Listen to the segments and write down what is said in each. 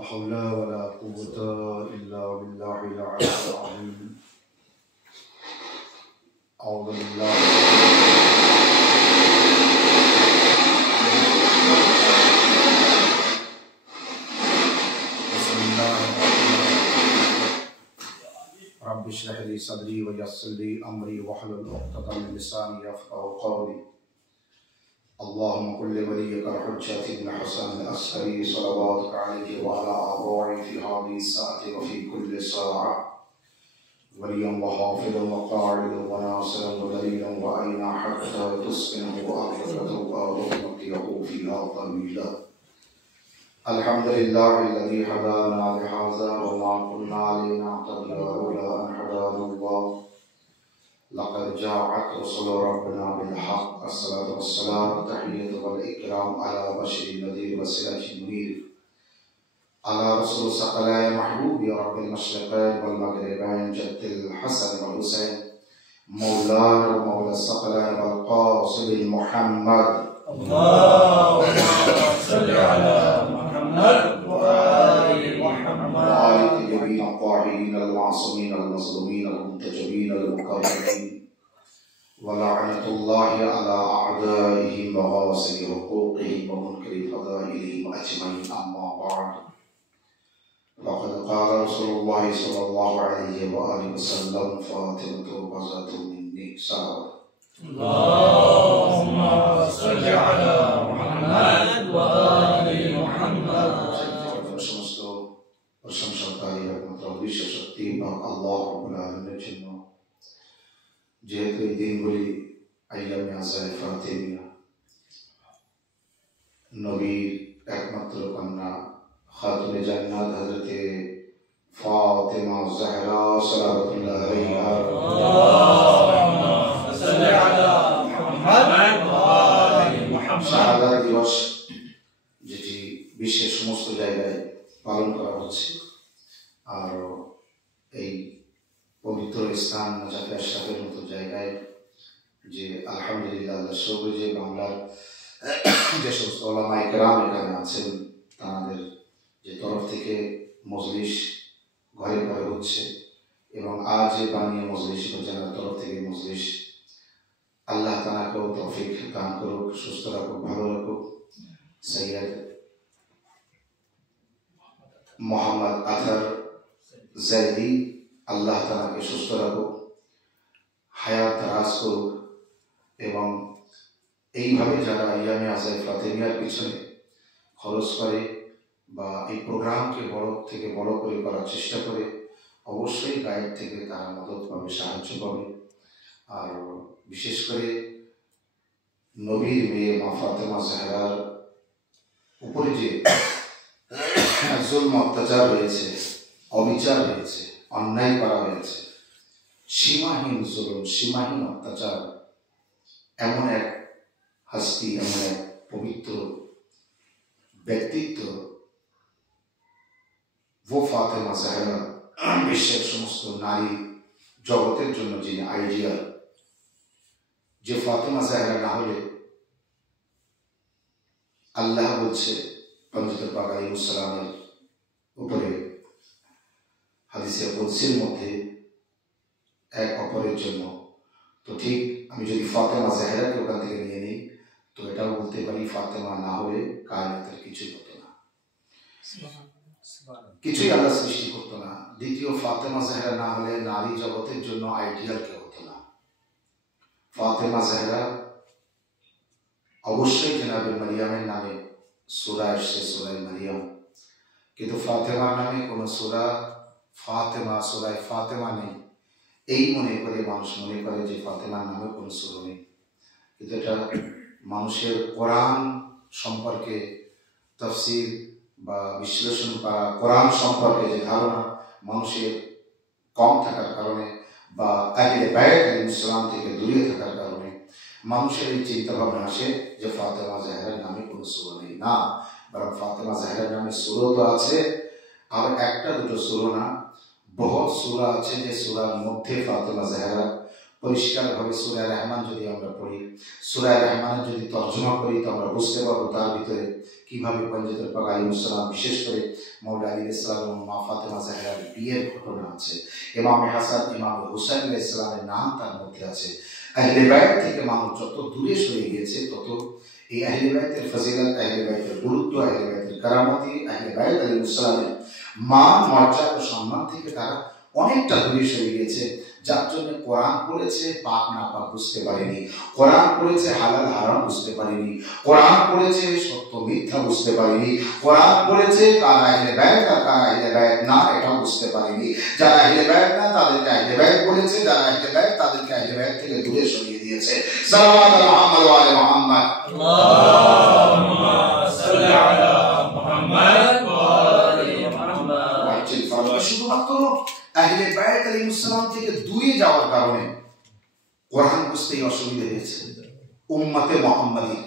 لا حول ولا قوة إلا بالله العلي العظيم. أعوذ بالله بسم الله الرحمن الرحيم. رب اشرح لي صدري ويسر لي أمري واحلل عقدة من لساني يفقهوا قولي. اللهم كل وليك الحجة بن حسن العسكري صلواتك عليه وعلى آبائه في هذه الساعة وفي كل ساعة وليا وحافظا وقاعدا وناصرا ودليلا وأينا حتى تسكنه أرضك وتمكيه فيها طويلا. الحمد لله الذي هدانا لهذا وما كنا لنهتدي لولا أن هدانا الله. لقد جاءت رسل ربنا بالحق. الصلاة والسلام تحية والإكرام على بشر النذير وسراج المنير على رسول ثقلين محبوب يا رب المشرقين والمغربين جد الحسن والحسين مولانا ومولى الثقلين والقاسم محمد. اللهم صل على محمد وآل محمد وآل الطيبين الطاهرين المعصومين المظلومين المنتجبين المكرمين ولعنة الله على أعدائهم وغاصب حقوقهم ومنكر فضائلهم أجمعين. أما بعد، لقد قال رسول الله صلى الله عليه وآله وسلم: فاطمة بضعة مني سارة. اللهم صل على محمد وآل محمد. আল্লাহ রাব্বুল আলামিনের জন্য, যেহেতু এই দিনগুলি আইয়ামে আযায়ে ফাতিমিয়া, নবীর একমাত্র কন্যা খাতুনে জান্নাত হযরতে ফাতিমা জাহরা সালাওয়াতুল্লাহ আলাইহা শাহাদাত দিবস যেটি বিশ্বের সমস্ত জায়গায় পালন করা হচ্ছে, আর এই পবিত্র স্থান নাজাতে আশরাফের মতো জায়গায় যে আলহামদুলিল্লাহ সবে যে বাংলার যে সমস্ত ওলামায়ে কেরাম এখানে আছেন, তাদের যে তরফ থেকে মজলিস ঘরে ঘরে হচ্ছে এবং আজ যে বানিয়ে মজলিস যারা তরফ থেকে মজলিস, আল্লাহ তাআলাকেও তৌফিক দান করুক, সুস্থ রাখুক, ভালো রাখুক। সৈয়দ মোহাম্মদ আতহার জাইদি আল্লাহ তাআলাকে সুস্থ রাখুক, হায়াত দারাজ করুক এবং এইভাবে যারা আইয়ামে আযায়ে ফাতিমিয়ার পিছনে খরচ করে বা এই প্রোগ্রামকে বড় থেকে বড় করে করার চেষ্টা করে, অবশ্যই গাইড থেকে তারা মদত পাবে, সাহায্য পাবে। আর বিশেষ করে নবীর মেয়ে মা ফাতেমা জাহরার উপরে যে জুলম অত্যাচার হয়েছে, অবিচার হয়েছে, অন্যায় করা হয়েছে, সীমাহীন জুলুম, সীমাহীন অত্যাচার, এমন এক হস্তি, এমন এক পবিত্র ব্যক্তিত্ব ও ফাতেমা জাহরা, বিশ্বের সমস্ত নারী জগতের জন্য যিনি আইডিয়াল। যে ফাতেমা জাহরা না হলে, আল্লাহ বলছে পবিত্র পাক আলাইহিস সালামের উপরে হাদিসে কুদসির মধ্যে এক অপরের জন্য, তো ঠিক আমি যদি ফাতেমা জাহরাকে ওখান থেকে নিয়ে নিই, তো এটাও বলতে পারি ফাতেমা না হলে কায়নাতের কিছুই হতো না, কিছুই আল্লাহ সৃষ্টি করতো না। দ্বিতীয়, ফাতেমা জাহরা না হলে নারী জগতের জন্য আইডিয়াল কেউ হতো না। ফাতেমা জাহরা অবশ্যই জনাবে মারিয়ামের নামে সূরা এসেছে, সূরা মারিয়াম, কিন্তু ফাতেমার নামে কোনো সূরা ফাতেমা, সূরা ফাতেমা নেই। এই মনে করে মানুষ মনে করে যে ফাতেমার নামে কোনো সূরা নেই, কিন্তু এটা মানুষের কোরআন সম্পর্কে তাফসীর বা বিশ্লেষণ করা, কোরআন সম্পর্কে যে ধারণা মানুষের কম থাকার কারণে বা আহলে বাইত আলাইহিস সালাম থেকে দূরে থাকার কারণে মানুষের এই চিন্তা ভাবনা আসে যে ফাতেমা জাহরার নামে কোনো সূরা নেই। না, বরং ফাতেমা জাহরার নামে সূরা তো আছে, আর একটা দুটো সূরা না, বহুত সূরা আছে যে সূরার মধ্যে ফাতেমা জাহরা পরিষ্কারভাবে সূরা রহমান যদি আমরা পড়ি, সূরা রহমানের যদি তর্জমা করি, তো আমরা বুঝতে পারবো তার ভিতরে কিভাবে পঞ্জতর পাক আলাইহিস সালাম, বিশেষ করে মওলা আলী আলাইহিস সালাম এবং মা ফাতেমা জাহরার বিয়ের ঘটনা আছে। ইমাম হাসান, ইমাম হুসাইন আলাইহিস সালামের নাম তার মধ্যে আছে। আহলে বাইত থেকে মানুষ যত দূরে সরে গিয়েছে, তত এই আহলে বাইতের ফজিলত, আহলে বাইতের গুরুত্ব, আহলে বাইতের কারামতি, আহলে বাইত আলাইহিস সালামের মান, মর্যাদা ও সম্মান থেকে তারা অনেকটা দূরে সরে গিয়েছে। যার জন্য কোরআন পড়েছে পাক না পাক বুঝতে পারেনি, কোরআন পড়েছে হালাল হারাম বুঝতে পারেনি, কোরআন পড়েছে সত্য মিথ্যা বুঝতে পারেনি, কোরআন পড়েছে কারা আহলে বাইত আর কারা আহলে বাইত না এটা বুঝতে পারেনি। যারা আহলে বাইত না তাদেরকে আহলে বাইত বলেছে, যারা আহলে বাইত তাদেরকে আহলে বাইত থেকে দূরে সরিয়ে দিয়েছে। সাল্লাল্লাহু আলাইহি ওয়া আলা মুহাম্মদ, আল্লাহুম্মা সাল্লি আলা মুহাম্মদ ওয়া আলি মুহাম্মদ। শুধুমাত্র আহলে বাইত আলাইহিস সালাম থেকে দূরে যাওয়ার কারণে কোরআন বুঝতে অসুবিধা হয়েছে। উম্মতে মুহাম্মাদী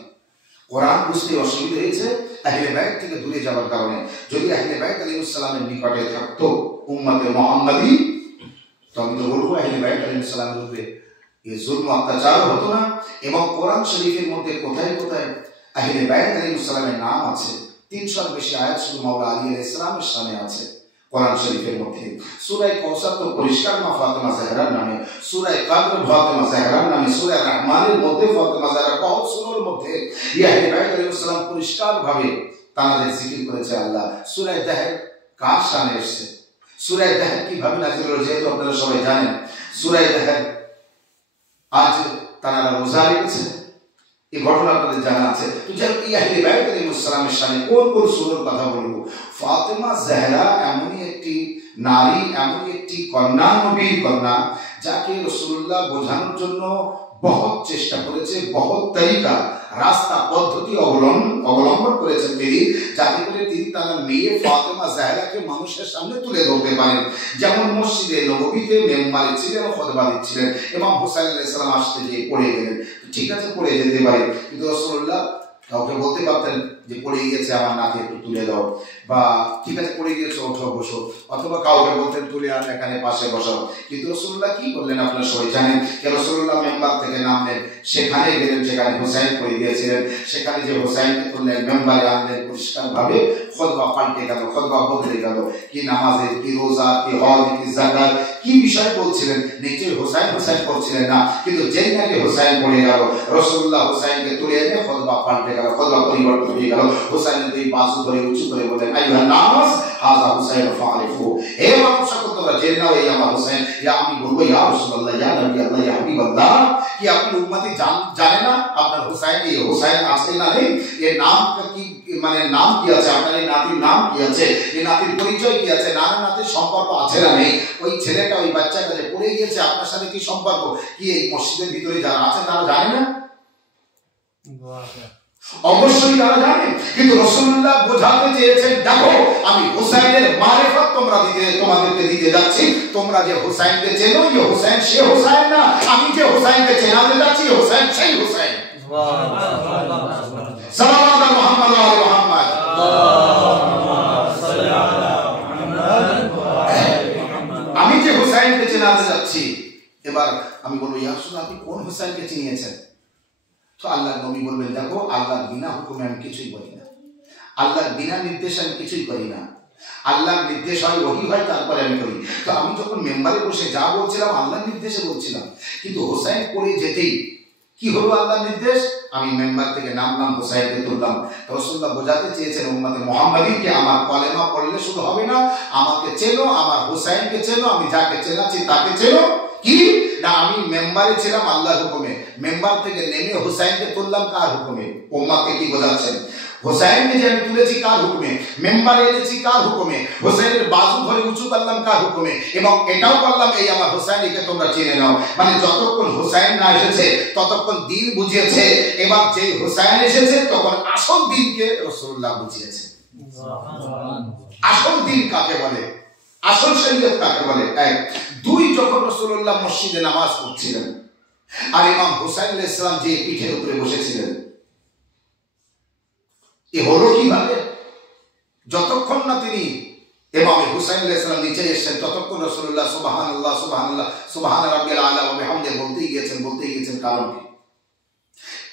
কোরআন বুঝতে অসুবিধা হয়েছে আহলে বাইত থেকে দূরে যাওয়ার কারণে। যদি আহলে বাইত আলাইহিস সালামের নিকটে থাকতো উম্মতে মুহাম্মাদী, তো আমি তো বলবো আহলে বাইত আলাইহিস সালামের উপরে এই জুলম অত্যাচার হতো না। এবং কোরআন শরীফের মধ্যে কোথায় কোথায় আহলে বাইত আলাইহিস সালামের নাম আছে, 300 বেশি আয়াত শুধু মাওলা আলী আলাইহিস সালামের শানে আছে কোরআন শরীফের মধ্যে। সূরা কাউসার তো পরিষ্কার মা ফাতেমা জাহরার নামে, সূরা কাদর ফাতেমা জাহরার নামে, সূরা রহমানের মধ্যে ফাতেমা জাহরা বহুত সূরার মধ্যে আহলে বাইত আলাইহিস সালাম পরিষ্কার ভাবে তাদের জিকির করেছে আল্লাহ। সূরা দাহর কার শানে এসেছে, সূরা দাহর কিভাবে নাযিল হলো, যেহেতু আপনারা সবাই জানেন সূরা দাহর আজ তারা রোজা রেখেছে, এই ঘটনা আপনাদের জানা আছে। তো যারা আহলে বাইত আলাইহিস সালামের শানে কোন কোন সূরার কথা বলবো, ফাতেমা জাহরা এমনই একটি নারী, এমনই একটি কন্যা, নবীর কন্যা, যাকে রাসূলুল্লাহ বোঝানোর জন্য বহুত চেষ্টা করেছে, বহুত তরিকা রাস্তা পদ্ধতি অবলম্বন করেছেন তিনি, যাতে করে তিনি তার মেয়ে ফাতেমা জাহরাকে মানুষের সামনে তুলে ধরতে পারেন। যেমন মসজিদে নববীতে মেম্বারে ছিলেন, খুতবা দিচ্ছিলেন, ইমাম হুসাইন আলাইহিস সালাম আসতে গিয়ে পড়ে গেলেন, ঠিক আছে পড়ে যেতে পারে, কিন্তু রাসূলুল্লাহ কাউকে বলতে পারতেন যে পড়ে গিয়েছে আমার নাকে একটু তুলে দাও, বা ঠিক আছে পড়ে গিয়েছে ওঠো বসো, অথবা কাউকে বলতেন তুলে আন এখানে পাশে বসাও। কিন্তু রাসূলুল্লাহ কি করলেন আপনারা সবাই জানেন, যে রাসূলুল্লাহ মেম্বার থেকে নামলেন, সেখানে গেলেন যেখানে হুসাইন পড়ে গিয়েছিলেন, সেখানে যে হুসাইনকে তুললেন মেম্বারে আনলেন, পরিষ্কার ভাবে খুতবা পাল্টে গেল, খুতবা বদলে গেল। কি নামাজে, কি রোজা, কি হজ, কি যাকাত, কি বিষয় বলছিলেন, নিচে হুসাইন হুসাইন করছিলেন না, কিন্তু যেই নাকি হুসাইন পড়ে গেল, রাসূলুল্লাহ হুসাইনকে তুলে এনে খুতবা পাল্টে গেল, খুতবা পরিবর্তন হয়ে গেল। হুসাইনের দুই বাজু ধরে উঁচু করে বলেন, আইয়ুহান নাস হাযা হুসাইন ফারিফু, হে মানুষ সকল তোমরা জেনে নাও এই আমার হুসাইন। ইয়া আমি বলবো ইয়া রাসূলুল্লাহ, ইয়া নবী আল্লাহ, ইয়া হাবিবাল্লাহ, কি আপনি উম্মতি জানে না আপনার হুসাইন, এই হুসাইন আছে না নেই, এর নাম কি, মানে নাম কি আছে, আপনার এই নাতির নাম কি আছে, এই নাতির পরিচয় কি আছে, নানা নাতির সম্পর্ক আছে না নেই, ওই ছেলেটা ওই বাচ্চাটা যে পড়ে গিয়েছে আপনার সাথে কি সম্পর্ক, কি এই মসজিদের ভিতরে যারা আছে তারা জানে না? অবশ্যই তারা জানে, কিন্তু রাসূলুল্লাহ বোঝাতে চেয়েছেন দেখো আমি হুসাইনের মারিফত তোমাদেরকে দিতে যাচ্ছি, তোমরা যে হুসাইনকে চেনো, এই হুসাইন সে হুসাইন না, আমি যে হুসাইনকে চেনাতে যাচ্ছি হুসাইন সেই হুসাইন। সাল্লাল্লাহু আলা মুহাম্মদ ওয়া আলি মুহাম্মদ, আল্লাহুম্মা সাল্লি আলা মুহাম্মদ ওয়া আলি মুহাম্মদ। আমি যে হুসাইনকে চেনাতে যাচ্ছি, এবার আমি বলবো ইয়া রাসূল আপনি কোন হুসাইনকে চিনিয়েছেন? তো আল্লাহর নবী বলবেন দেখো আল্লাহর বিনা হুকুমে আমি কিছুই করি না, আল্লাহর বিনা নির্দেশে আমি কিছুই করি না, আল্লাহর নির্দেশ হয় ওহী হয় তারপরে আমি করি। তো আমি যখন মেম্বারে বসে যা বলছিলাম আল্লাহর নির্দেশে বলছিলাম, কিন্তু হোসাইন পড়ে যেতেই কি হলো আল্লাহর নির্দেশ, আমি মেম্বার থেকে নামলাম, হোসাইনকে তুললাম। রাসূলুল্লাহ বোঝাতে চেয়েছেন উম্মতে মুহাম্মাদীকে আমার কলেমা পড়লে শুধু হবে না, আমাকে চেনো, আমার হোসাইনকে চেনো, আমি যাকে চেনাচ্ছি তাকে চেনো। কি না আমি মেম্বারে ছিলাম আল্লাহর হুকুমে, মেম্বার থেকে নেমে হোসাইনকে তুললাম কার হুকুমে? উম্মতকে কি বোঝাচ্ছেন? হোসাইনকে যে আমি তুলেছি কার হুকুমে, মেম্বারে এনেছি কার হুকুমে, হোসাইনের বাজু ধরে উঁচু করলাম কার হুকুমে, এবং এটাও করলাম এই আমার হোসাইনকে তোমরা চিনে নাও। মানে যতক্ষণ হোসাইন না এসেছে ততক্ষণ দিন বুঝিয়েছে, এবার যে হোসাইন এসেছে তখন আসল দিনকে রাসূলুল্লাহ বুঝিয়েছে। আসল দিন কাকে বলে, আসল শরীয়ত কাকে বলে? এক। দুই, যখন রাসূলুল্লাহ মসজিদে নামাজ পড়ছিলেন আর ইমাম হুসাইন আলাইহিস সালাম যে পিঠের উপরে বসেছিলেন, এ হলো কিভাবে? যতক্ষণ না তিনি ইমাম হুসাইন আলাইহিস সালাম নিচে এসেছেন, ততক্ষণ রাসূলুল্লাহ সুবহানাল্লাহ সুবহানাল্লাহ সুবহান রাব্বিল আলা ওয়া বিহামদি বলতেই গিয়েছেন।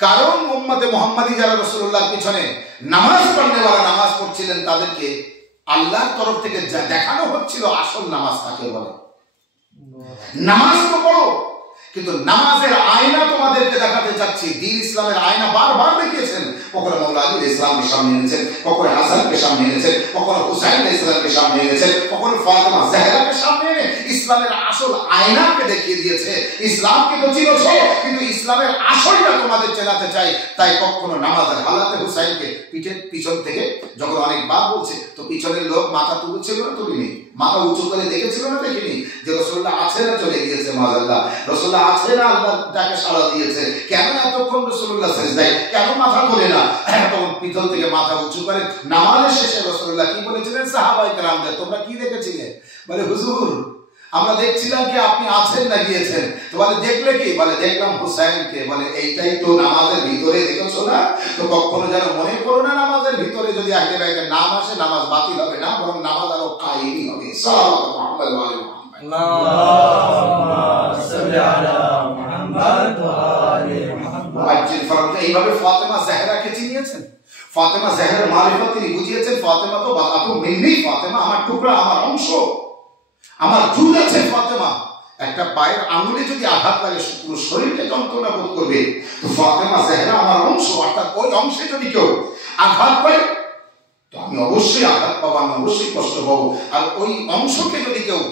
কারণ উম্মতে মুহাম্মাদি যারা রাসূলুল্লাহর পিছনে নামাজ পড়নেওয়ালা নামাজ পড়ছিলেন, তাদেরকে আল্লাহর তরফ থেকে দেখানো হচ্ছিল আসল নামাজ কাকে বলে। নামাজ তো পড়ো, কিন্তু নামাজের আয়না তোমাদেরকে দেখাতে চাচ্ছি। দ্বীন ইসলামের আয়না বারবার দেখিয়েছেন। কখনো মাওলা আলী ইসলামকে সামনে এনেছেন, কখনো হাসানকে সামনে এনেছেন, কখনো হুসাইন ইসলামকে সামনে এনেছেন, কখনো ফাতেমা জাহরাকে সামনে এনে ইসলামের আসল আয়নাকে দেখিয়ে দিয়েছে। ইসলামকে তো চিনেছো, কিন্তু ইসলামের আসলটা তোমাদের চেনাতে চাই। তাই কখনো নামাজের হালাতে হুসাইনকে পিছন থেকে যখন অনেকবার বলছে, তো পিছনের লোক মাথা তুলেছিল না তুলিনি, মাথা উঁচু করে দেখেছিল না দেখিনি, যে রাসূলুল্লাহ আছে না চলে গিয়েছে, মাআল্লাহ রাসূলুল্লাহ আছে না আল্লাহ ডাকে সাড়া দিয়েছে, কেন এতক্ষণ রাসূলুল্লাহ সিজদায়, কেন মাথা তোলে না? তখন পিছন থেকে মাথা উঁচু করে নামাজের শেষে রাসূলুল্লাহ কি বলেছিলেন সাহাবায়ে কেরামদের, তোমরা কি দেখেছিলে? বলে হুজুর আমরা দেখছিলাম কি আপনি আছেন না গিয়েছেন। তো বলে দেখলে কি? বলে দেখলাম হুসাইনকে। বলে এইটাই তো নামাজের ভিতরে দেখেছো না? তো কখনো যেন মনে করো না নামাজের ভিতরে যদি আহলে বাইতের নাম আসে নামাজ বাতিল হবে না, বরং নামাজ আরো কায়েমই হবে। সাল্লাল্লাহু আলাইহি ওয়া সাল্লাম। আল্লাহুম্মা সাল্লি আলা মুহাম্মাদ ওয়া আলি মুহাম্মাদ। এইভাবে ফাতেমা জাহরাকে চিনিয়েছেন। ফাতেমা জাহরার মারিফত তিনি বুঝিয়েছেন। ফাতেমা তো বাতাতু মিন্নি, ফাতেমা আমার টুকরা, আমার অংশ, আমার দুধ আছে ফাতেমা। একটা পায়ের আঙুলে যদি আঘাত লাগে পুরো শরীরকে যন্ত্রণা বোধ করবে। তো ফাতেমা জাহরা আমার অংশ, অর্থাৎ ওই অংশে যদি কেউ আঘাত পায় তো আমি অবশ্যই আঘাত পাবো, আমি অবশ্যই কষ্ট পাবো। আর ওই অংশকে যদি কেউ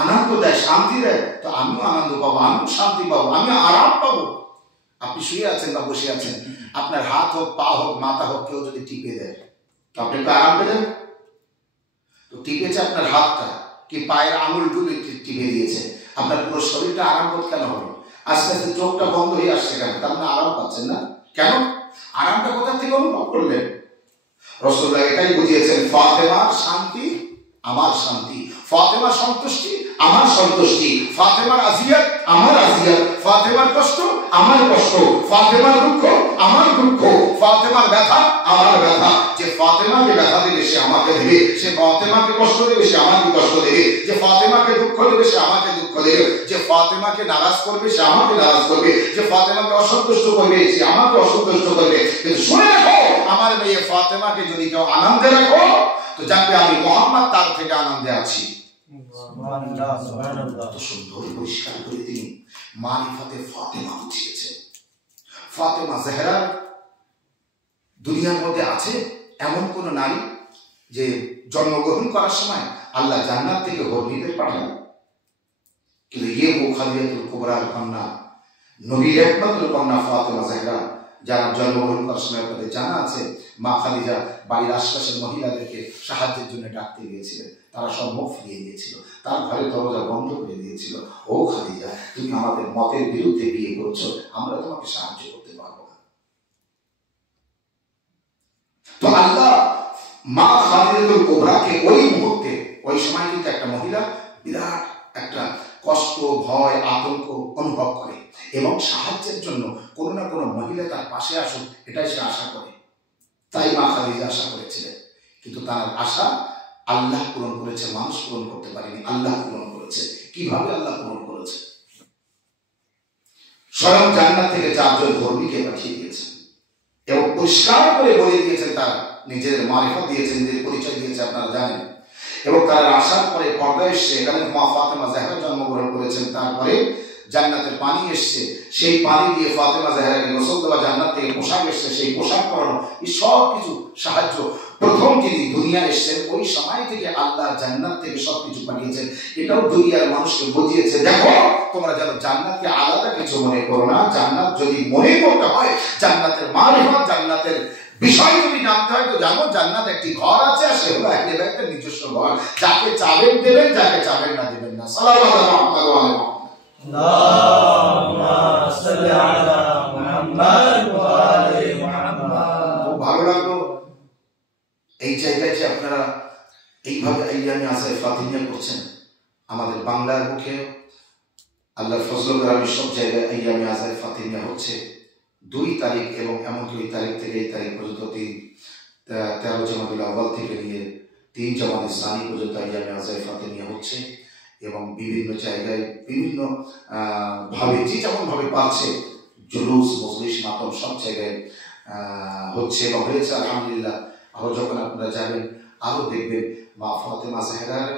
আনন্দ দেয়, শান্তি দেয়, তো আমিও আনন্দ পাবো, আমিও শান্তি পাবো, আমি আরাম পাবো। আপনি শুয়ে আছেন বা বসে আছেন, আপনার হাত হোক, পা হোক, মাথা হোক, কেউ যদি টিপে দেয় তো আপনি একটু আরাম পেলেন। তো টিপেছে আপনার হাতটা কি পায়ের আঙুলগুলো টিপে দিয়েছে, আপনার পুরো শরীরটা আরাম বোধ কেন হবে? আস্তে আস্তে চোখটা বন্ধ হয়ে আসছে কেন? তার মানে আরাম পাচ্ছেন না কেন? আরামটা কোথা থেকে অনুভব করলেন? রাসূলুল্লাহ এটাই বুঝিয়েছেন, ফাতেমার শান্তি আমার শান্তি, ফাতেমার সন্তুষ্টি আমার সন্তুষ্টি, ফাতেমার আজিয়াত আমার আজিয়াত, ফাতেমার কষ্ট আমার কষ্ট, ফাতেমার দুঃখ আমার দুঃখ, ফাতেমার ব্যথা আমার ব্যথা। যে ফাতেমাকে ব্যথা দেবে সে আমাকে দেবে, সে ফাতেমাকে কষ্ট দেবে সে আমাকে কষ্ট দেবে, যে ফাতেমাকে দুঃখ দেবে সে আমাকে দুঃখ দেবে, যে ফাতেমাকে নারাজ করবে সে আমাকে নারাজ করবে, যে ফাতেমাকে অসন্তুষ্ট করবে সে আমাকে অসন্তুষ্ট করবে। কিন্তু শুনে রাখো, আমার মেয়ে ফাতেমাকে যদি কেউ আনন্দে রাখো তো জানবে আমি মুহাম্মদ তার থেকে আনন্দে আছি। সুবহানাল্লাহ সুবহানাল্লাহ। কত সুন্দর পরিষ্কার করে তিনি মারিফাতে ফাতেমা বুঝিয়েছেন। ফাতেমা জাহরা দুনিয়ার মধ্যে আছে এমন কোন নারী যে জন্মগ্রহণ করার সময় আল্লাহ জান্নাত থেকে হরনিদের পাঠান, কিন্তু ইয়ে খাদিজাতুল কুবরার কন্যা, নবীর একমাত্র কন্যা ফাতেমা জাহরা, যারা জন্মগ্রহণ করার সময় আপনাদের জানা আছে মা খাদিজা বাড়ির আশপাশের মহিলাদেরকে সাহায্যের জন্য ডাকতে গিয়েছিলেন, তারা সব মুখ ফিরিয়ে দিয়েছিল, তার ঘরের দরজা বন্ধ করে দিয়েছিল। ও খাদিজা, তুমি আমাদের মতের বিরুদ্ধে বিয়ে করছো, আমরা তোমাকে সাহায্য করতে পারবো না। তো আল্লাহ মা খাদিজাতুল কুবরাকে ওই মুহূর্তে, ওই সময় কিন্তু একটা মহিলা বিরাট একটা কষ্ট, ভয়, আতঙ্ক অনুভব করে এবং সাহায্যের জন্য কোনো না কোনো মহিলা তার পাশে আসুক এটাই সে আশা করে। তাই মা খাদিজা আশা করেছিলেন, কিন্তু তার আশা আল্লাহ পূরণ করেছে, মানুষ পূরণ করতে পারেনি, আল্লাহ পূরণ করেছে। কিভাবে আল্লাহ পূরণ করেছে? স্বয়ং জান্নাত থেকে 4 জন ধর্মীকে পাঠিয়ে দিয়েছেন এবং পরিষ্কার করে বলে দিয়েছেন, তার নিজের মারিফত দিয়েছেন, নিজের পরিচয় দিয়েছে, আপনারা জানেন। এবং তার আসার পরে পর্দা এসছে, এখানে মা ফাতেমা জাহরা জন্মগ্রহণ করেছেন, তারপরে জান্নাতের পানি এসছে, সেই পানি দিয়ে ফাতেমা জাহরাকে গোসল দেওয়া, জান্নাত থেকে পোশাক এসছে, সেই পোশাক পরানো, এই সব কিছু সাহায্য। প্রথম যিনি দুনিয়া এসছেন ওই সময় থেকে আল্লাহ জান্নাত থেকে সবকিছু পাঠিয়েছেন। এটাও দুনিয়ার মানুষকে বুঝিয়েছে, দেখো তোমরা যেন জান্নাতকে আলাদা কিছু মনে করো না। জান্নাত যদি মনে করতে হয়, জান্নাতের মারিফত, জান্নাতের বিষয় যদি জানতে হয়, তো জানো জান্নাত একটি ঘর আছে, আর সে হলো আহলে বাইতের নিজস্ব ঘর। যাকে চাবেন দেবেন, যাকে চাবেন না দেবেন না। সাল্লাল্লাহু আলাইহি ওয়া আল্লাহুম্মা সাল্লি আলা মুহাম্মাদ ওয়া আলি মুহাম্মাদ। খুব ভালো লাগলো এই জায়গায় যে আপনারা এইভাবে আইয়ামে আসায় ফাতিমিয়া করছেন। আমাদের বাংলার মুখে আল্লাহর ফজল করমে সব জায়গায় আইয়ামে আসায় ফাতিমিয়া হচ্ছে 2 তারিখ এবং এমনকি ওই তারিখ থেকে এই তারিখ পর্যন্ত 13 জামাতুল আউয়াল থেকে নিয়ে 3 জামাতে সানি পর্যন্ত আইয়ামে আজাই ফাতেমিয়া হচ্ছে এবং বিভিন্ন জায়গায় বিভিন্ন ভাবে যে যেমন ভাবে পাচ্ছে জুলুস মজলিস মাতম সব জায়গায় হচ্ছে এবং হয়েছে আলহামদুলিল্লাহ। আরো যখন আপনারা যাবেন আরো দেখবেন মা ফাতেমা জাহরার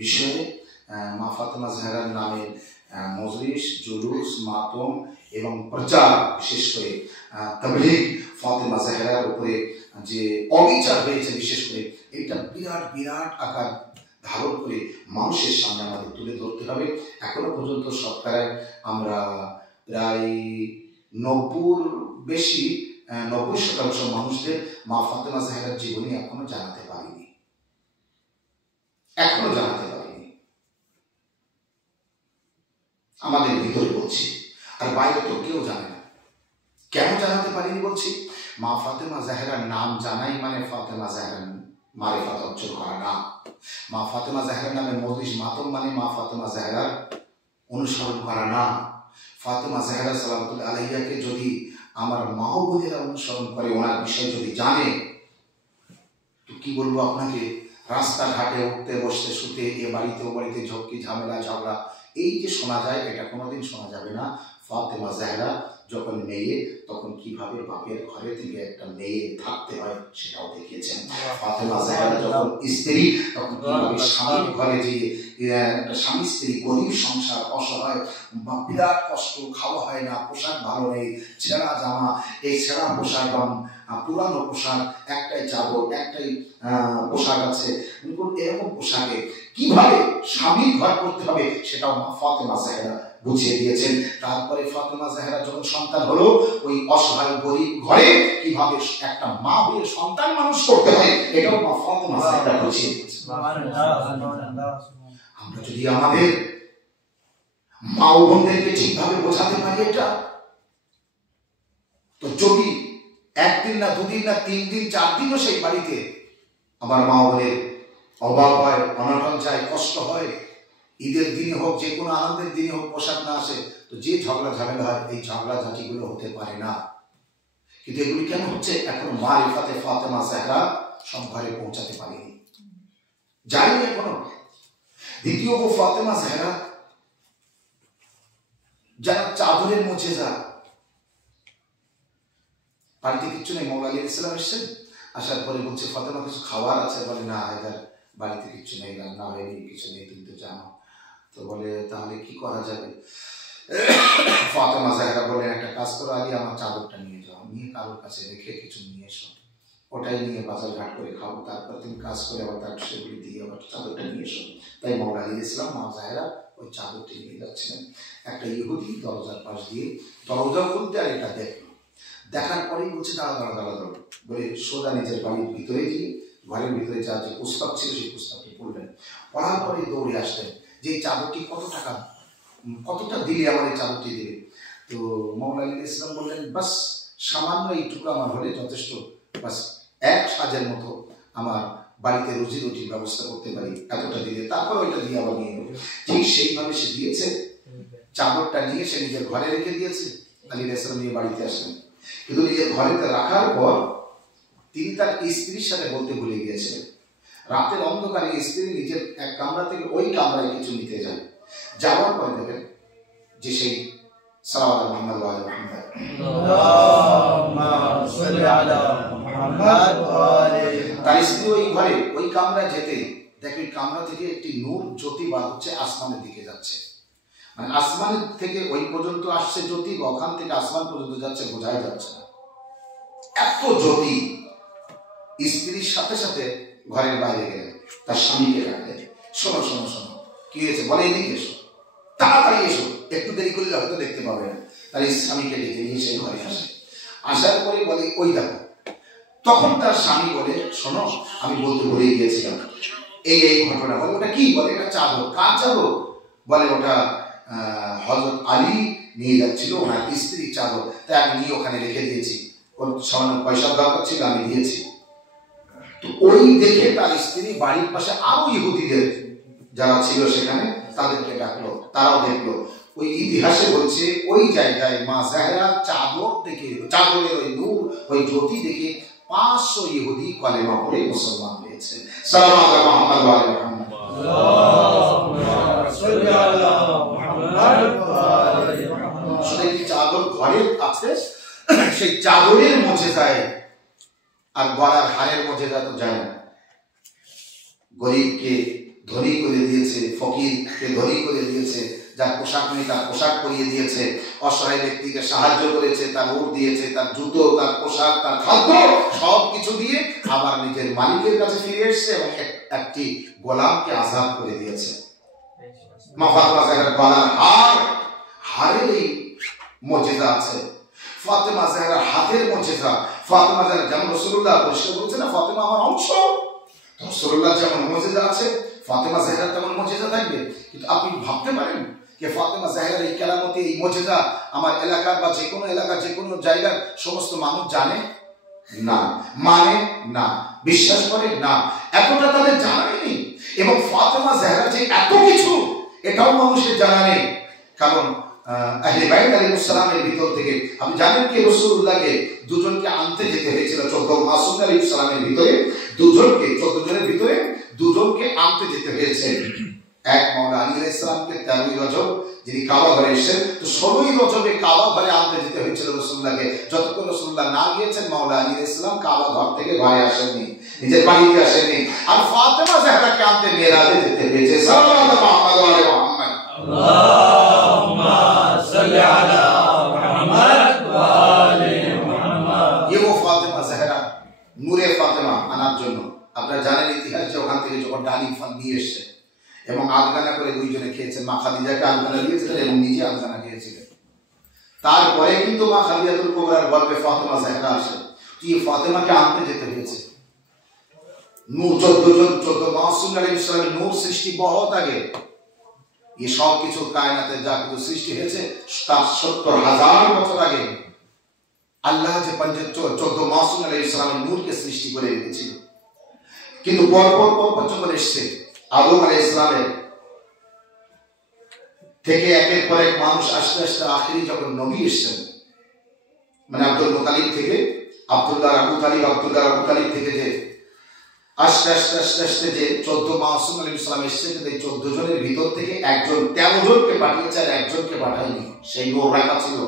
বিষয়ে, মা ফাতেমা জাহরার নামে মজলিস জুলুস মাতম এবং প্রচার, বিশেষ করে তাবলীগ ফাতেমা জাহরার উপরে যে অবিচার হয়েছে বিশেষ করে, এটা বিরাট বিরাট আকার ধারণ করে মানুষের সামনে আমাদের তুলে ধরতে হবে। এখনো পর্যন্ত সরকারের আমরা প্রায় 90% মানুষদের মা ফাতেমা জাহরার জীবনী এখনো জানাতে পারিনি, আমাদের ভিতরে বলছি, আর বাইরে তো কেউ জানে না। কেন জানাতে পারিনি বলছি? মা ফাতেমা জাহরার নাম জানাই মানে ফাতেমা জাহরার মারিফাত অর্জন করা না। মা ফাতেমা জাহরার নামে মজলিস মাতম মানে মা ফাতেমা জাহরার অনুসরণ করা না। ফাতেমা জাহরা সালাওয়াতুল্লাহ আলাইহাকে যদি আমার মা ও বোনেরা অনুসরণ করে, ওনার বিষয় যদি জানে, তো কি বলবো আপনাকে, রাস্তাঘাটে উঠতে বসতে শুতে এ বাড়িতে ও বাড়িতে ঝক্কি ঝামেলা ঝগড়া এই যে শোনা যায়, এটা কোনোদিন শোনা যাবে না। ফাতেমা জাহরা যখন মেয়ে, তখন কিভাবে বাপের ঘরে থেকে একটা মেয়ে থাকতে হয় সেটাও দেখিয়েছেন। ফাতেমা জাহরা যখন স্ত্রী, তখন কিভাবে স্বামীর ঘরে যে একটা স্বামী স্ত্রী গরিব সংসার, অসহায়, বিরাট কষ্ট, খাওয়া হয় না, পোশাক ভালো নেই, ছেঁড়া জামা, এই ছেঁড়া পোশাক এবং পুরানো পোশাক, একটাই চাদর, একটাই পোশাক আছে, এরকম পোশাকে কিভাবে স্বামীর ঘর করতে হবে সেটাও ফাতেমা জাহরা বুঝিয়ে দিয়েছেন। তারপরে ফাতেমা জাহরা যখন সন্তান হলো, ওই অসহায় গরিব ঘরে কিভাবে একটা মা হয়ে সন্তান মানুষ করতে হয় এটাও মা ফাতেমা জাহরা বুঝিয়ে দিয়েছেন। আমরা যদি আমাদের মা ও বোনদেরকে ঠিকভাবে বোঝাতে পারি এটা, তো যদি একদিন না দুদিন না 3 দিন 4 দিনও সেই বাড়িতে আমার মা বোনের অভাব হয়, অনটন যায়, কষ্ট হয়, ঈদের দিনে হোক, যে কোনো আনন্দের দিনে হোক, পোশাক না আসে, তো যে ঝগড়া ঝামেলা হয়, এই ঝগড়া ঝাঁটিগুলো হতে পারে না। কিন্তু এগুলি কেন হচ্ছে? এখন মারিফাতে ফাতেমা জাহরা সব ঘরে পৌঁছাতে পারেনি, যায়নি এখনো। দ্বিতীয় গো ফাতেমা জাহরা যারা চাদরের মুজিজা, বাড়িতে কিচ্ছু নেই, মওলা আলাইহিস সালাম এসেছেন, আসার পরে বলছে ফাতেমা কিছু খাবার আছে? বলে না, এদের বাড়িতে কিচ্ছু নেই, রান্না হয়নি, কিছু নেই, তুমি তো জানো। তো বলে তাহলে কি করা যাবে? ফাতেমা জাহরা বলেন একটা কাজ করো, আলী আমার চাদরটা নিয়ে যাও, নিয়ে কারোর কাছে রেখে কিছু নিয়ে এসো, ওটাই নিয়ে বাজার ঘাট করে খাবো, তারপর তুমি কাজ করে আবার তার সেগুলি দিয়ে আবার চাদরটা নিয়ে এসো। তাই মওলা আলাইহিস সালাম মা জাহরা ওই চাদরটি নিয়ে যাচ্ছিলেন। একটা ইহুদি দরজার পাশ দিয়ে দরজা খুলতে আর এটা দেখলো, দেখার পরেই বলছে দাঁড়া দাঁড়া দাঁড়া দাঁড়া, বলে সোজা নিজের বাড়ির ভিতরে গিয়ে ঘরের ভিতরে যা যে প্রস্তাব ছিল সেই প্রস্তাবটি পড়লেন। পড়ার পরে দৌড়ে আসলেন যে এই চাদরটি কতটা দিলে আমার এই চাদরটি দিলে? তো মওলা আলাইহিস সালাম বললেন বাস সামান্য এইটুকু আমার হলে যথেষ্ট, বাস 1 সাজের মতো আমার বাড়িতে রুজি রুটির ব্যবস্থা করতে পারি, এতটা দিলে, তারপর ওইটা দিয়ে আবার নিয়ে নেবো। ঠিক সেইভাবে সে দিয়েছে, চাদরটা নিয়ে সে নিজের ঘরে রেখে দিয়েছে। আলী আলাইহিস সালাম নিয়ে বাড়িতে আসলেন, কিন্তু নিজের ঘরেতে রাখার পর তিনি তার স্ত্রীর সাথে বলতে ভুলে গিয়েছিলেন। রাতের অন্ধকারে স্ত্রী নিজের এক কামরা থেকে ওই কামরায় কিছু নিতে যান, যাওয়ার পরে দেখেন যে সেই সাল্লাল্লাহু আলাইহি ওয়াসাল্লাম তার স্ত্রী ওই ঘরে ওই কামরায় যেতে দেখেন কামরা থেকে একটি নূর জ্যোতি বার হচ্ছে, আসমানের দিকে যাচ্ছে। মানে আসমানের থেকে ওই পর্যন্ত আসছে জ্যোতি, ওখান থেকে আসমান পর্যন্ত যাচ্ছে, বোঝাই যাচ্ছে না, এত জ্যোতি। স্ত্রীর সাথে সাথে ঘরের বাইরে গেলেন, তার স্বামীকে ডাকলেন, শোনো শোনো শোনো, কি হয়েছে? বলে এদিকে এসো, তাড়াতাড়ি এসো, একটু দেরি করলে হয়তো দেখতে পাবে না। তার স্বামীকে ডেকে নিয়ে সে ঘরে আসে, আসার পরে বলে ওই দেখো। তখন তার স্বামী বলে শোনো, আমি বলতে ভুলে গিয়েছিলাম এই এই ঘটনা। বলে ওটা কি? বলে এটা চাদর। কার চাদর? বলে ওটা হযরত আলী নিয়ে যাচ্ছিল, ওনার স্ত্রীর চাদর, তাই আমি নিয়ে ওখানে রেখে দিয়েছি, ওর সামান্য পয়সার দরকার ছিল, আমি দিয়েছি। তো ওই দেখে তার স্ত্রী বাড়ির পাশে আরো ইহুদিদের যারা ছিল সেখানে তাদেরকে ডাকলো, তারাও দেখলো। ওই ইতিহাসে বলছে ওই জায়গায় মা জাহরার চাদর দেখে, চাদরের ওই নূর, ওই জ্যোতি দেখে 500 ইহুদি কলেমা পড়ে মুসলমান হয়েছে। সাল্লাল্লাহু আলা মুহাম্মদ ওয়া আলি মুহাম্মদ। আল্লাহুম্মা সাল্লি আলা মুহাম্মাদ ওয়া আলি মুহাম্মাদ। সেই চাদর ঘরে আছে, সেই চাদরের মুজিজায় আর গলার হারের মুজিজা তো জানেন। গরিবকে ধনী করে দিয়েছে, ফকিরকে ধনী করে দিয়েছে, যার পোশাক নেই তার পোশাক পরিয়ে দিয়েছে, অসহায় ব্যক্তিকে সাহায্য করেছে, তার উট দিয়েছে, তার জুতো, তার পোশাক, তার খাদ্য সব কিছু দিয়ে আবার নিজের মালিকের কাছে ফিরে এসেছে এবং একটি গোলামকে আজাদ করে দিয়েছে। মা ফাতেমা জাহরার গলার হারের এই মুজিজা আছে, ফাতেমা জাহরার হাতের মুজিজা। ফাতেমা জাহরা যেমন রাসূলুল্লাহ পরিষ্কার বলেছে না, ফাতেমা আমার অংশ, রাসূলুল্লাহ যেমন মুজিজা আছে ফাতেমা জাহরার তেমন মুজিজা থাকবে। কিন্তু আপনি ভাবতে পারেন যে ফাতেমা জাহরার এই কেরামতি, এই মুজিজা আমার এলাকার বা যে কোনো এলাকার যে কোনো জায়গার সমস্ত মানুষ জানে না, মানে না, বিশ্বাস করে না, এতটা তাদের জানা নেই। এবং ফাতেমা জাহরা যে এত কিছু এটাও মানুষের জানা নেই। কারণ আহলে বাইত আলাইহিস সালামের ভিতর থেকে আপনি জানেন কি রাসূলুল্লাহকে দুজনকে আনতে যেতে হয়েছিল 14 মাসুম আলাইহিস সালামের ভিতরে, দুজনকে 14 জনের ভিতরে দুজনকে আনতে যেতে হয়েছে। এক মাওলা আলী আলাইহিস সালামকে 13 রজব যিনি কাবা ঘরে এসেছেন, তো 16 রজবে কাবা ঘরে আনতে যেতে হয়েছিল রাসূলুল্লাহকে। যতক্ষণ রাসূলুল্লাহ না গিয়েছেন মাওলা আলী আলাইহিস সালাম কাবা ঘর থেকে ঘরে আসেননি, নিজের বাড়িতে আসেননি। আর ফাতেমা জাহরাকে আনতে মেরাজে যেতে হয়েছে। সাল্লাল্লাহু আলাইহি ওয়া সাল্লাম। আল্লাহুম্মা সাল্লি আলা মুহাম্মাদ ওয়া আলি মুহাম্মাদ। ये वो फातिमा जहरा नूरे फातिमा আনার জন্য আপনারা জানেন ইতিহাস যে ওখান থেকে যখন ডালিম ফল নিয়ে এসেছে এবং আলগানা করে দুইজনে খেয়েছেন, মা খাদিজাকে আলগানা দিয়েছিলেন এবং নিজে আলগানা খেয়েছিলেন। তারপরে কিন্তু মা খাদিজাতুল কুবরার গল্পে ফাতিমা জাহরা আসে। তো এই ফাতিমাকে আনতে যেতে হয়েছে। নূর 14 মাসুম আলাইহিস সালামের নূর সৃষ্টি বহুত আগে। ये সব কিছু কায়নাতে যা কিছু সৃষ্টি হয়েছে তার 70,000 বছর আগে আল্লাহ যে 14 মাসুম আলাইহিস সালামের নূরকে সৃষ্টি করে রেখেছিল। কিন্তু পরপর যখন এসেছে আদম আলাইহিস সালামের থেকে একের পর এক মানুষ আস্তে আস্তে আখেরি যখন নবী এসেছেন, মানে আব্দুল মুতালিব থেকে আব্দুল্লাহ আবু তালিব থেকে যে আস্তে আস্তে যে 14 মাসুম আলাইহিস সালাম এসেছে, এই 14 জনের ভিতর থেকে একজন 13 জনকে পাঠিয়েছে আর একজনকে পাঠায়নি। সেই নূর রাখা ছিল।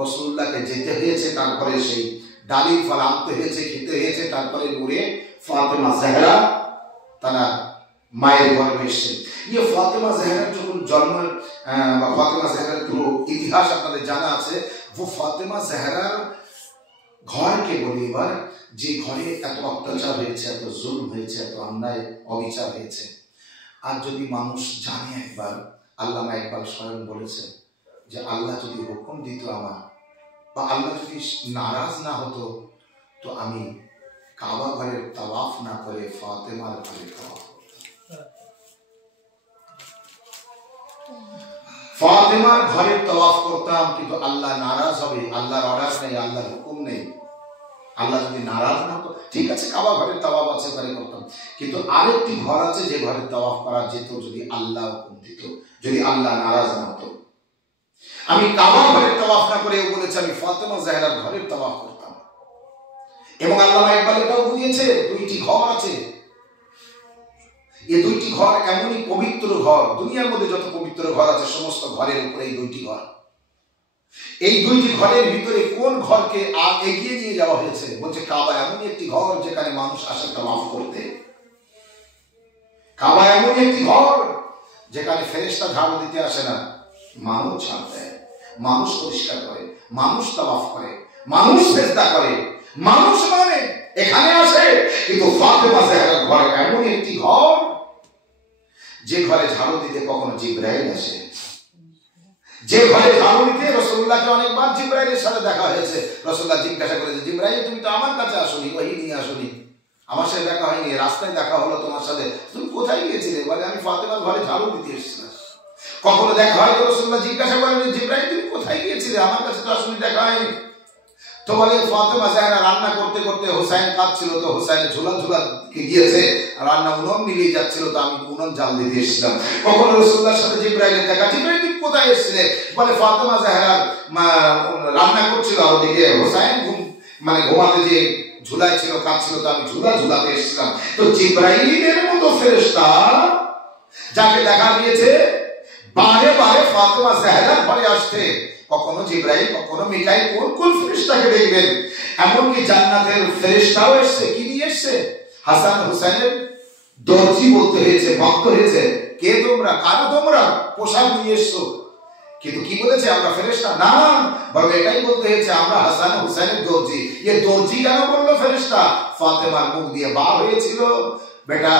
রাসূলুল্লাহকে যেতে হয়েছে, তারপরে সেই ডালিম ফল আনতে হয়েছে, খেতে হয়েছে, তারপরে নূরে ফাতেমা জাহরা তারা মায়ের গর্ভে এসেছেন। ये फातिमा जहरा যখন জন্ম বা ফাতেমা জাহরার পুরো ইতিহাস আপনাদের জানা আছে। वो फातिमा জাহরার ঘরকে বলি এবার, যে ঘরে এত অত্যাচার হয়েছে, এত জুলম হয়েছে, এত অন্যায় অবিচার হয়েছে। আর যদি মানুষ জানে একবার, আল্লামা ইকবাল স্বয়ং বলেছে যে আল্লাহ যদি হুকুম দিত আমার, বা আল্লাহ যদি নারাজ না হতো, তো আমি কাবা ঘরের তাওয়াফ না করে ফাতেমার ঘরে তাওয়াফ করতাম। ফাতেমার ঘরে তাওয়াফ করতাম, কিন্তু আল্লাহ নারাজ হবে, আল্লাহর অর্ডার নেই, আল্লাহর হুকুম নেই। আল্লাহ যদি নারাজ না হতো, ঠিক আছে কাবা ঘরের তাওয়াফ আছে করে করতাম, কিন্তু আরেকটি ঘর আছে যে ঘরের তাওয়াফ করা যেত যদি আল্লাহ হুকুম দিত, যদি আল্লাহ নারাজ না হতো। আমি কাবা ঘরের তাওয়াফ না করে বলেছি আমি ফাতেমা জাহরার ঘরের তাওয়াফ করতাম। এবং আল্লামা ইকবাল এটাও বুঝিয়েছে দুইটি ঘর আছে। এই দুইটি ঘর এমনই পবিত্র ঘর, দুনিয়ার মধ্যে যত পবিত্র ঘর আছে সমস্ত ঘরের উপরে এই দুইটি ঘর। এই দুইটি ঘরের ভিতরে কোন ঘরকে এগিয়ে নিয়ে যাওয়া হয়েছে? বলছে কাবা এমনই একটি ঘর যেখানে মানুষ আসে তাওয়াফ করতে। কাবা এমনই একটি ঘর যেখানে ফেরেশতা ঝাড়ু দিতে আসে না, মানুষ ঝাড়ু দেয়, মানুষ পরিষ্কার করে, মানুষ তাওয়াফ করে, মানুষ সিজদা করে, মানুষ মানে এখানে আসে। কিন্তু ফাতেমা জাহরার ঘর এমন একটি ঘর যে ঘরে ঝাড়ু দিতে কখনো জিবরাইল আসে, যে ঘরে ঝাড়ু দিতে রাসূলুল্লাহকে অনেকবার জিবরাইলের সাথে দেখা হয়েছে। রাসূলুল্লাহ জিজ্ঞাসা করেছে, জিবরাইল তুমি তো আমার কাছে আসোনি, ওহী নিয়ে আসোনি, আমার সাথে দেখা হয়নি, রাস্তায় দেখা হলো তোমার সাথে, তুমি কোথায় গিয়েছিলে? বলে আমি ফাতেমার ঘরে ঝাড়ু দিতে এসেছিলাম। কখনো দেখা হয় তো রাসূলুল্লাহ জিজ্ঞাসা করেন, জিবরাইল তুমি কোথায় গিয়েছিলে, আমার কাছে তো আসলে দেখা হয়নি। তো বলে ফাতেমা জাহরা রান্না করতে করতে হোসাইন কাঁদছিল, তো হোসাইনের ঝুলা গিয়েছে, রান্না উনুন মিলিয়ে যাচ্ছিল, তো আমি উনুন জাল দিতে এসেছিলাম। কখনো রাসূলুল্লাহর সাথে জিবরাইলের দেখা, জিবরাইল তুমি কোথায় এসেছিলে? বলে ফাতেমা জাহরা রান্না করছিল, আর ওদিকে হোসাইন ঘুমাতে যে ঝুলায় ছিল, কাঁদছিল, তো আমি ঝুলাতে এসেছিলাম। তো জিব্রাইলের মতো ফেরেশতা যাকে দেখা দিয়েছে বারে বারে ফাতেমা জাহরার ঘরে আসতে, কখনো জিব্রাইল কখনো মিকাইল, কোন ফেরেশতাকে দেখবেন। এমনকি জান্নাতের ফেরেশতাও এসেছে, কি নিয়ে এসেছে? হাসান হুসাইনের দর্জি বলতে হয়েছে, ভক্ত হয়েছে। কে তোমরা, কারা তোমরা? পোশাক নিয়ে এসছো। কিন্তু কি বলেছে? আমরা ফেরেশতা না, বরং এটাই বলতে হয়েছে আমরা হাসান হুসাইনের দর্জি। এ দর্জি কেন বললো ফেরেশতা? ফাতেমার মুখ দিয়ে বার হয়েছিল বেটা,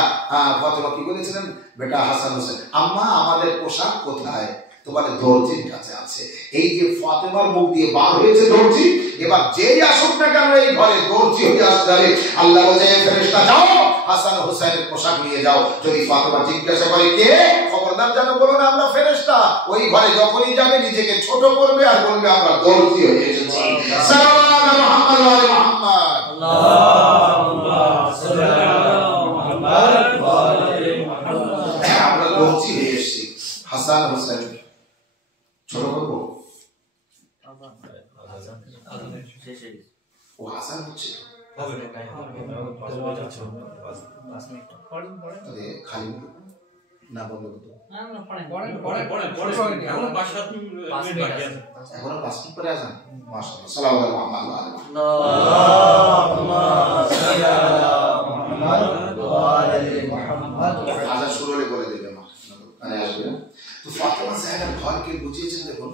ফাতেমা কি বলেছিলেন? বেটা হাসান হুসাইন, আম্মা আমাদের পোশাক কোথায়? তো বলে দর্জির কাছে আছে। এই যে ফাতেমার মুখ দিয়ে বার হয়েছে দর্জি, এবার যেই আসুক না কেন এই ঘরে দর্জি হয়ে আসতে হবে। আল্লাহ বলে ফেরেশতা যাও হাসান হুসাইনের পোশাক নিয়ে যাও। যদি ফাতেমা জিজ্ঞাসা করে কে, খবরদার যেন বলো না আমরা ফেরেশতা। ওই ঘরে যখনই যাবে নিজেকে ছোট করবে আর বলবে আমরা দর্জি হয়ে এসেছি। সাল্লাল্লাহু মুহাম্মদ ওয়া আলি মুহাম্মদ, আল্লাহুম্মা সাল্লি আলা মুহাম্মদ ওয়া আলি মুহাম্মদ। আমরা দর্জি হয়ে এসেছি। হাসান হুসাইন ছোট করবো, ও হাসান হচ্ছে খালি না বলবো তো এখনো 5 মিনিট পরে আজান। মাশাআল্লাহ, সাল্লাল্লাহু আলাইহি ওয়া সাল্লাম। আজান শুরু হলে বলে দেবে মা, মানে আসবে। তো ফাতেমা জাহরার ঘরকে বুঝিয়েছেন। দেখুন,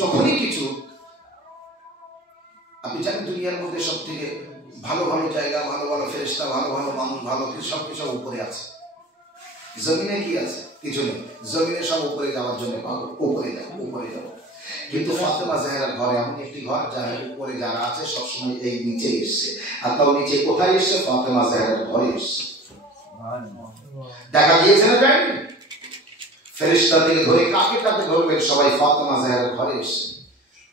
যখনই কিছু আপনি জানেন দুনিয়ার মধ্যে সব থেকে ভালো ভালো জায়গা, ভালো ভালো ফেরেশতা, ভালো ভালো মানুষ, ভালো সব কিছু উপরে আছে। জমিনে কি আছে? কিছু নেই। জমিনে সব উপরে যাওয়ার জন্য পাবো, উপরে যাবো। কিন্তু ফাতেমা জাহরার ঘরে এমন একটি ঘর যার উপরে যারা আছে সবসময় এই নিচে এসছে। আর তাও নিচে কোথায় এসছে? ফাতেমা জাহরার ঘরে এসছে। দেখা গিয়েছে না জানেন? ফেরেশতা থেকে ধরে কাকে ধরবেন, সবাই ফাতেমা জাহরার ঘরে এসছে।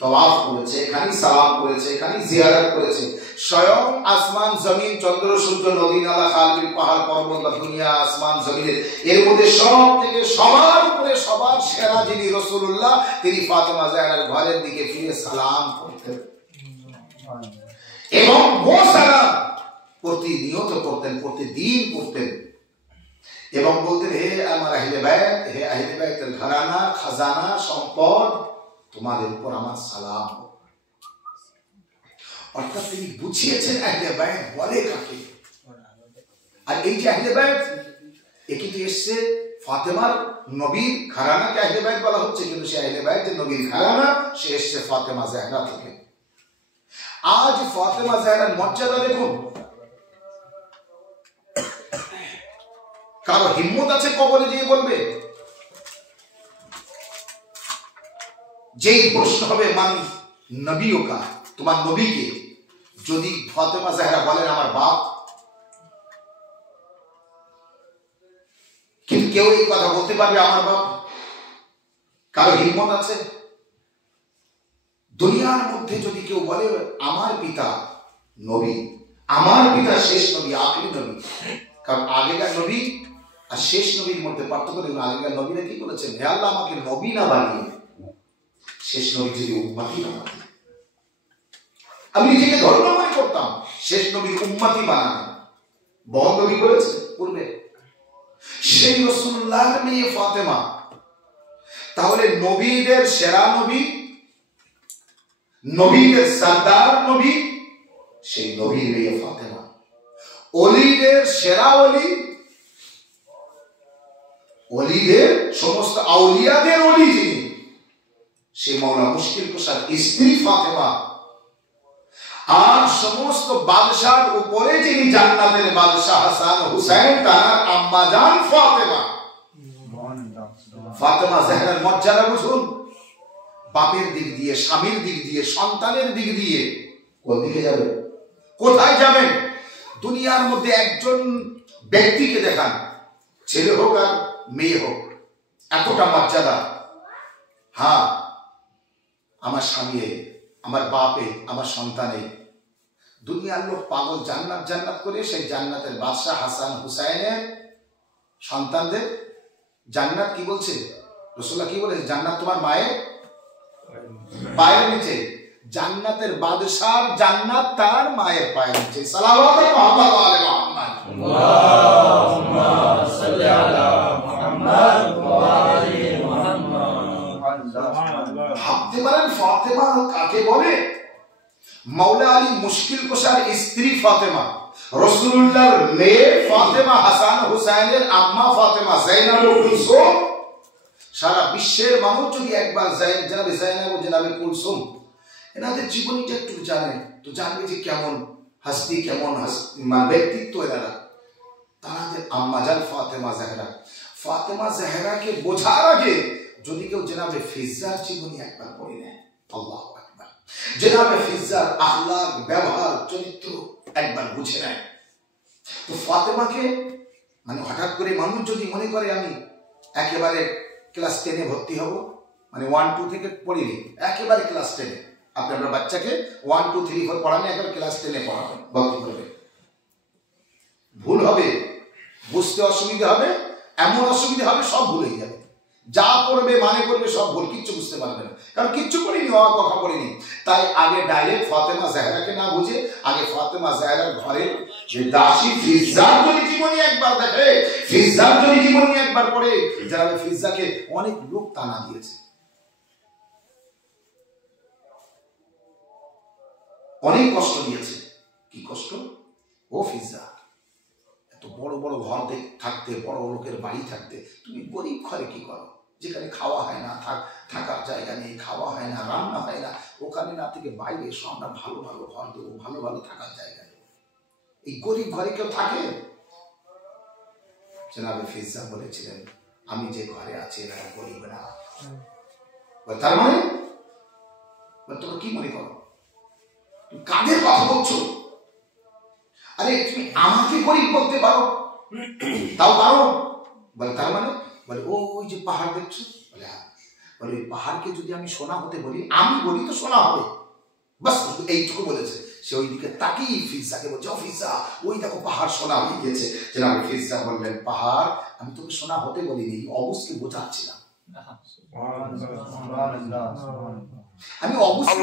তওয়াফ করেছে, এখানেই সালাম করেছে, এখানেই জিয়ারত করেছে। স্বয়ং আসমান জমিন, চন্দ্র সূর্য, নদী নালা, খাল-বিল, পাহাড় পর্বত, দুনিয়া আসমান জমিনের এর মধ্যে সব থেকে সবার উপরে সবার সেরা যিনি রাসূলুল্লাহ, তিনি ফাতেমা জাহরার ঘরের দিকে ফিরে সালাম করতেন এবং ও সালাম প্রতিনিয়ত করতেন, প্রতিদিন করতেন এবং বলতেন, হে আমার আহলে বাইত, হে আহলে বাইতের ঘরানা, খাজানা, সম্পদ, তোমাদের উপর আমার সালাম। অর্থাৎ তিনি বুঝিয়েছেন আহলে বাইত বলে কাকে। আর এই যে আহলে বাইত, এ কিন্তু এসছে ফাতেমার নবীর ঘরানাকে আহলে বাইত বলা হচ্ছে, কিন্তু সে আহলে বাইত যে নবীর ঘরানা, সে এসছে ফাতেমা জাহরা থেকে। আজ ফাতেমা জাহরার মর্যাদা দেখুন। কারো হিম্মত আছে কবরে গিয়ে বলবে? যেই প্রশ্ন হবে মান নবীও কা, তোমার নবীকে, যদি ফাতেমা জাহরা বলেন আমার বাপ, কিন্তু কেউ এই কথা বলতে পারবে আমার বাপ? কারো হিম্মত আছে? দুনিয়ার মধ্যে যদি কেউ বলে আমার পিতা নবী, আমার পিতা শেষ নবী, আখেরি নবী, কারণ আগেকার নবী আর শেষ নবীর মধ্যে পার্থক্য দেখুন। আগেকার নবীরা কি বলেছেন? হে আল্লাহ, আমাকে নবী না বানিয়ে শেষ নবী যদি উম্মতি না বানান। আমি নিজেকে ধর্ম মনে করতাম, শেষ নবীর উম্মতি বানান বহন নবী করেছে পূর্বে সেই রাসূলুল্লাহর মেয়ে ফাতেমা। তাহলে নবীদের সেরা নবী, নবীদের সরদার নবী, সেই নবীর মেয়ে ফাতেমা। ওলিদের সেরা ওলি, ওলিদের সমস্ত আউলিয়াদের ওলি যিনি, সে মাওলা মুশকিল কুশার স্ত্রী ফাতেমা। আর সমস্ত বাদশার উপরে যিনি জান্নাতের বাদশাহ হাসান হুসাইন, তার আম্মা জান ফাতেমা। ফাতেমা জাহরার মর্যাদা বুঝুন। বাপের দিক দিয়ে, স্বামীর দিক দিয়ে, সন্তানের দিক দিয়ে কোন দিকে যাবে, কোথায় যাবেন? দুনিয়ার মধ্যে একজন ব্যক্তিকে দেখান, ছেলে হোক আর মেয়ে হোক, এতটা মর্যাদা। হ্যাঁ, আমার স্বামী, আমার বাপে, আমার সন্তানে। দুনিয়ার লোক পাগল জান্নাত জান্নাত করে, সেই জান্নাতের বাদশাহ হাসান হুসাইনের সন্তানদের জান্নাত কি বলছে? রাসূলুল্লাহ কি বলেছে? জান্নাত তোমার মায়ের পায়ের নিচে। জান্নাতের বাদশার জান্নাত তার মায়ের পায়ের নিচে। সালাওয়াত মুহাম্মদ ওয়া আলি মুহাম্মদ। আল্লাহুম্মা সাল্লি আলা মুহাম্মদ ওয়া আলি মুহাম্মদ। ভাবতে পারেন ফাতেমা কাকে বলে? মাওলা আলী মুশকিল কুশার স্ত্রী ফাতেমা, রাসূলুল্লাহর মেয়ে ফাতেমা, হাসান হুসাইনের আম্মা ফাতেমা, যায়নাব কুলসুম। সারা বিশ্বের মানুষ যদি একবার জনাবে যায়নাব ও জনাবে কুলসুম এনাদের জীবনীটা একটু জানে তো জানবে যে কেমন হাসতি, কেমন ব্যক্তিত্ব এনারা। তাদের আম্মা জান ফাতেমা জাহরা। ফাতেমা জাহরাকে বোঝার আগে যদি কেউ জনাবে ফিজ্জার জীবনী একবার পড়ে নেয়, আল্লাহু আকবার, জনাবে ফিজ্জার আখলাক, ব্যবহার, চরিত্র একবার বুঝে নেয়, তো ফাতেমাকে মানে হঠাৎ করে মানুষ যদি মনে করে আমি একেবারে ক্লাস 10-এ ভর্তি হব, মানে 1-2 থেকে পড়িনি, একেবারে ক্লাস 10-এ আপনার বাচ্চাকে 1, 2, 3, 4 পড়ানো, একবার ক্লাস 10-এ পড়াবেন, ভর্তি করবে, ভুল হবে, বুঝতে অসুবিধা হবে, এমন অসুবিধা হবে সব ভুল হয়ে যাবে, যা পড়বে মানে করবে সব ভুল, কিচ্ছু বুঝতে পারবে না, কারণ কিচ্ছু পড়িনি, অ কথা পড়িনি। তাই আগে ডাইরেক্ট ফাতেমা জাহরাকে না বুঝে আগে ফাতেমা জাহরার ঘরের যে দাসী ফিজ্জার যদি জীবনী একবার দেখে, ফিজ্জার যদি জীবনী একবার পড়ে, যারা ফিজ্জাকে অনেক লোক টানা দিয়েছে, অনেক কষ্ট দিয়েছে। কি কষ্ট? ও ফিজ্জা, এত বড় বড় ঘর থাকতে, বড় লোকের বাড়ি থাকতে, তুমি গরিব ঘরে কি করো, যেখানে খাওয়া হয় না, থাকার জায়গা নেই, খাওয়া হয় না, রান্না হয় না, ওখানে না থেকে বাইরে এসো, আমরা ভালো ভালো ঘর দেবো, ভালো ভালো থাকার জায়গা দেবো, এই গরিব ঘরে কেউ থাকে? জনাবে ফিজ্জা বলেছিলেন আমি যে ঘরে আছি এরা গরিব না। তার মানে তোমরা কি মনে করো, তুমি কাদের কথা বলছো? আরে তুমি আমাকে গরিব বলতে পারো, তাও পারো? বলে তার মানে? বলে ওই যে পাহাড় দেখছো, বলে হ্যাঁ, বলে ওই পাহাড়কে যদি আমি সোনা হতে বলি, আমি বলি তো সোনা হবে, বাস এইটুকু বলেছে। সে ওই দিকে তাকিয়ে ফিজ্জাকে বলছে, ও ফিজ্জা ওই দেখো পাহাড় সোনা হয়ে গেছে। জনাবে ফিজ্জা বললেন পাহাড় আমি তোকে সোনা হতে বলিনি, অবশ্যই বোঝাচ্ছিলাম, আমি অবশ্যই।